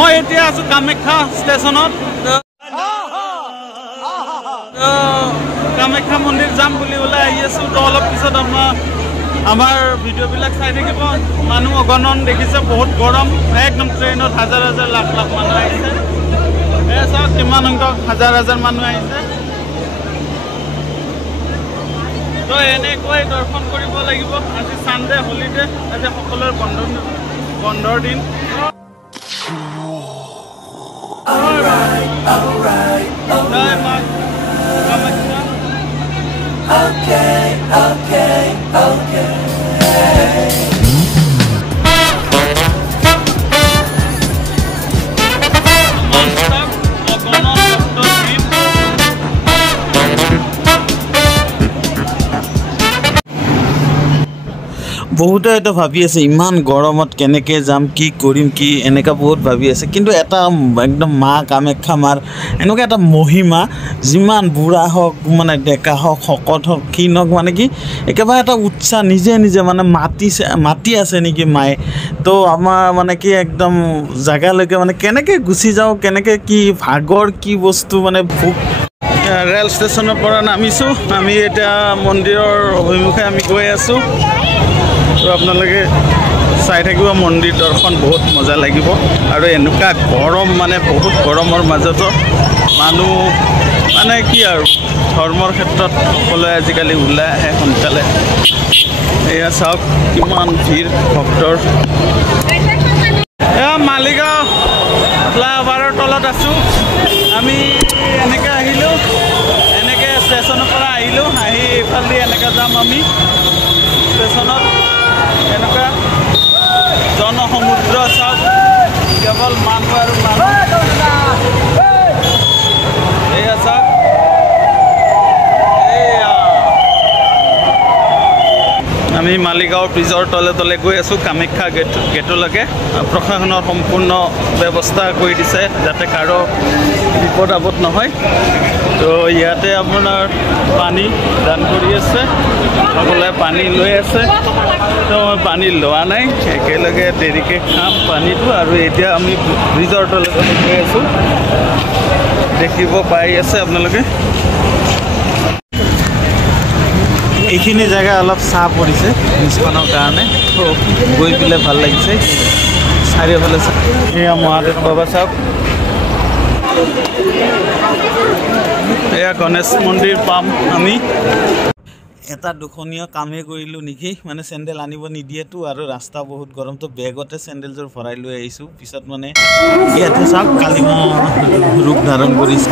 মই এতিয়া আছো কামাখ্যা ষ্টেচনত কামাখ্যা মন্দিৰ যাম বুলি ওলাই আহি আছো তো অলপ পিছত আমাৰ ভিডিঅ'বিলাক চাই থাকিব মানুহ অগণন দেখিছে বহুত গৰম একদম ট্ৰেইনত হাজাৰ হাজাৰ লাখ লাখ মানুহ আহিছে চাওক কিমান সংখ্যক হাজাৰ হাজাৰ মানুহ আহিছে তো এনেকৈ দৰ্শন কৰিব লাগিব আজি সানডে হলিডে আজি সকলোৰে বন্ধৰ দিন বহুতে হয়তো ভাবি আছে ইমান গৰমত কেনেকৈ যাম কি কৰিম কি এনেকুৱা বহুত ভাবি আছে কিন্তু এটা একদম মা কামাখ্যা মাৰ এনেকুৱা এটা মহিমা যিমান বুঢ়া হওক মানে ডেকা হওক শকত হওক ক্ষীণ হওক মানে কি একেবাৰে এটা উৎসাহ নিজে নিজে মানে মাতি আছে নেকি মায়ে তো আমাৰ মানে কি একদম জেগালৈকে মানে কেনেকৈ গুচি যাওঁ কেনেকৈ কি ভাগৰ কি বস্তু মানে ভোক ৰেল ষ্টেচনৰ পৰা নামিছোঁ আমি এতিয়া মন্দিৰৰ অভিমুখে আমি গৈ আছোঁ তো আপোনালোকে চাই থাকিব মন্দিৰ দৰ্শন বহুত মজা লাগিব আৰু এনেকুৱা গৰম মানে বহুত গৰমৰ মাজতো মানুহ মানে কি আৰু ধৰ্মৰ ক্ষেত্ৰত সকলোৱে আজিকালি ওলাই আহে সোনকালে এয়া চাওক কিমান ভিৰ ভক্তৰ এয়া মালিগাঁও ফ্লাইঅভাৰৰ তলত আছোঁ আমি এনেকৈ আহিলোঁ এনেকৈ ষ্টেচনৰ পৰা আহিলোঁ আহি এইফালে এনেকৈ যাম আমি ষ্টেচনত এনেকুৱা জনসমুদ্ৰ চাওক কেৱল মানুহ আৰু মানুহ এয়া চাওক এয়া আমি মালিগাঁৱৰ ব্ৰিজৰ তলে তলে গৈ আছোঁ কামাখ্যা গেটলৈকে প্ৰশাসনৰ সম্পূৰ্ণ ব্যৱস্থা কৰি দিছে যাতে কাৰো বিপদ আপদ নহয় তো ইয়াতে আপোনাৰ পানী দান কৰি আছে সকলোৱে পানী লৈ আছে তো মই পানী লোৱা নাই একেলগে দেৰিকৈ খাম পানীটো আৰু এতিয়া আমি ব্ৰিজৰ তলে তলে গৈ আছোঁ দেখিব পাই আছে আপোনালোকে এইখিনি জেগা অলপ চাহ পৰিছে ব্ৰিজখনৰ কাৰণে গৈ পেলাই ভাল লাগিছে চাৰিওফালে এয়া মহাদেৱ বাবা চাওক এয়া গণেশ মন্দিৰ পাম আমি এটা দুখনীয় কামেই কৰিলোঁ নেকি মানে চেণ্ডেল আনিব নিদিয়েতো আৰু ৰাস্তা বহুত গৰম তো বেগতে চেণ্ডেলযোৰ ভৰাই লৈ আহিছোঁ পিছত মানে ইয়াতে চাওক কালি ৰূপ ধাৰণ কৰিছে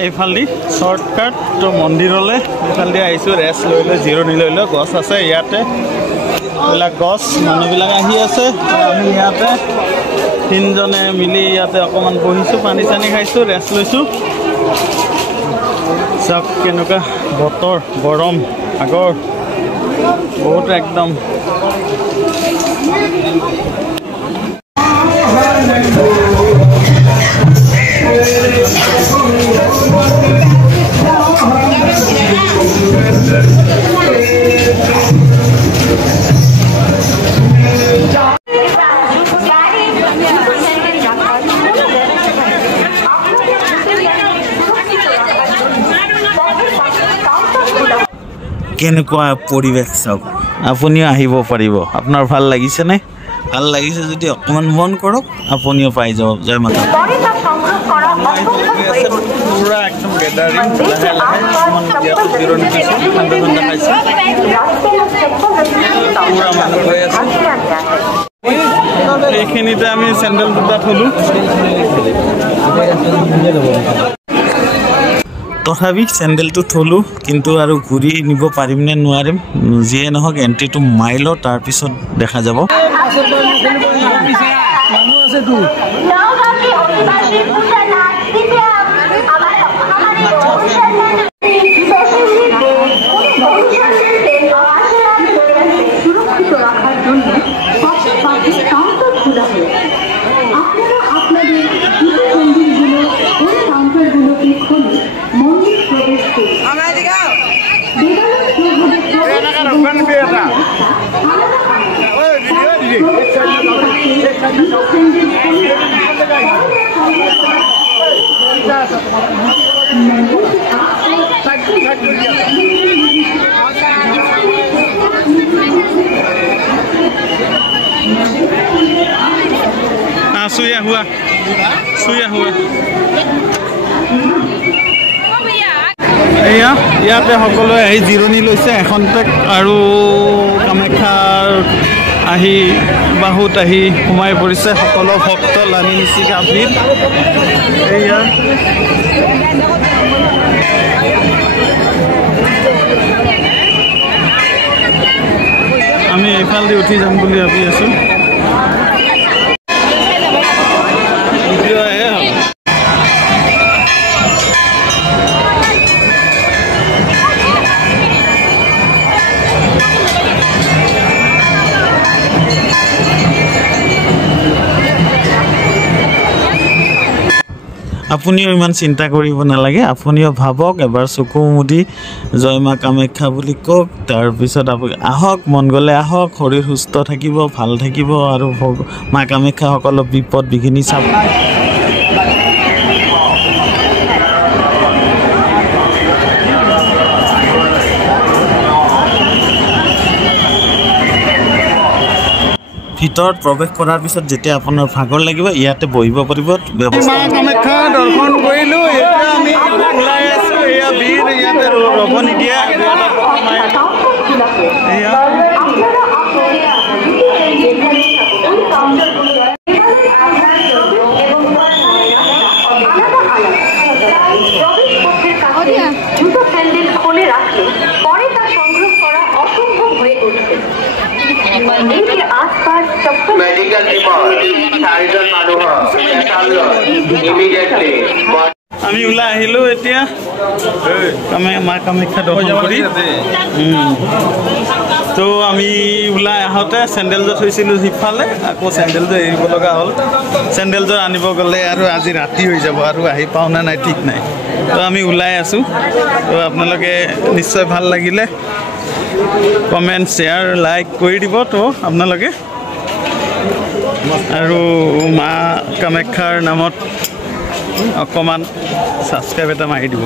এইফালেদি শ্বৰ্টকাট তো মন্দিৰলৈ এইফালেদি আহিছোঁ ৰেষ্ট লৈ লৈ জিৰণি লৈ লৈ গছ আছে ইয়াতে এইবিলাক গছ মানুহবিলাক আহি আছে আমি ইয়াতে তিনিজনে মিলি ইয়াতে অকণমান বহিছোঁ পানী চানী খাইছোঁ ৰেষ্ট লৈছোঁ চাওক কেনেকুৱা বতৰ গৰম আগৰ বহুত একদম কেনেকুৱা পৰিৱেশ চাওক আপুনিও আহিব পাৰিব আপোনাৰ ভাল লাগিছেনে ভাল লাগিছে যদি অকণমান মন কৰক আপুনিও পাই যাব জয় মাতা পুৰা একদম গেডাৰিং লাহে লাহে অকণমান ইয়াতে জিৰণি দিছোঁ ঠাণ্ডা ঠাণ্ডা খাইছোঁ পুৰা মানুহ হৈ আছে এইখিনিতে আমি চেণ্ডেল দুটা থলোঁ তথাপি চেণ্ডেলটো থলোঁ কিন্তু আৰু ঘূৰি নিব পাৰিম নে নোৱাৰিম যিয়ে নহওক এণ্ট্ৰিটো মাৰি লওঁ তাৰপিছত দেখা যাব सुया हुआ ইয়াতে সকলোৱে আহি জিৰণি লৈছে এখন্তেক আৰু কামাখ্যাৰ আহি বাহুত আহি সোমাই পৰিছে সকলো ভক্ত লানি নিচিকা ভিৰ এয়া আমি এইফালেদি উঠি যাম বুলি ভাবি আছো আপুনিও ইমান চিন্তা কৰিব নালাগে আপুনিও ভাবক এবাৰ চকু মুদি জয় মা কামাখ্যা বুলি কওক তাৰপিছত আপুনি আহক মন গ'লে আহক শৰীৰ সুস্থ থাকিব ভাল থাকিব আৰু মা কামাখ্যা সকলো বিপদ বিঘিনি চাব ভিতৰত প্ৰৱেশ কৰাৰ পিছত যেতিয়া আপোনাৰ ভাগৰ লাগিব ইয়াতে বহিব পাৰিব ব্যৱস্থা মা কামাখ্যা দৰ্শন কৰিলো এতিয়া আমি ওলাই আছো এয়া ভিৰ ইয়াতে ৰ'ব নিদিয়া मेडिकल रिपोर्ट चारिজন মানুহৰ ইমিডিয়েটলি আমি ওলাই আহিলো এতিয়া মা কামাখ্যা দৰ্শন কৰি তো আমি ওলাই আহোঁতে চেণ্ডেলযোৰ থৈছিলোঁ সিফালে আকৌ চেণ্ডেলযোৰ এৰিব লগা হ'ল চেণ্ডেলযোৰ আনিব গ'লে আৰু আজি ৰাতি হৈ যাব আৰু আহি পাওঁ নে নাই ঠিক নাই তো আমি ওলাই আছোঁ তো আপোনালোকে নিশ্চয় ভাল লাগিলে কমেণ্ট শ্বেয়াৰ লাইক কৰি দিব তো আপোনালোকে আৰু মা কামাখ্যাৰ নামত অকণমান ছাবস্ক্ৰাইব এটা মাৰি দিব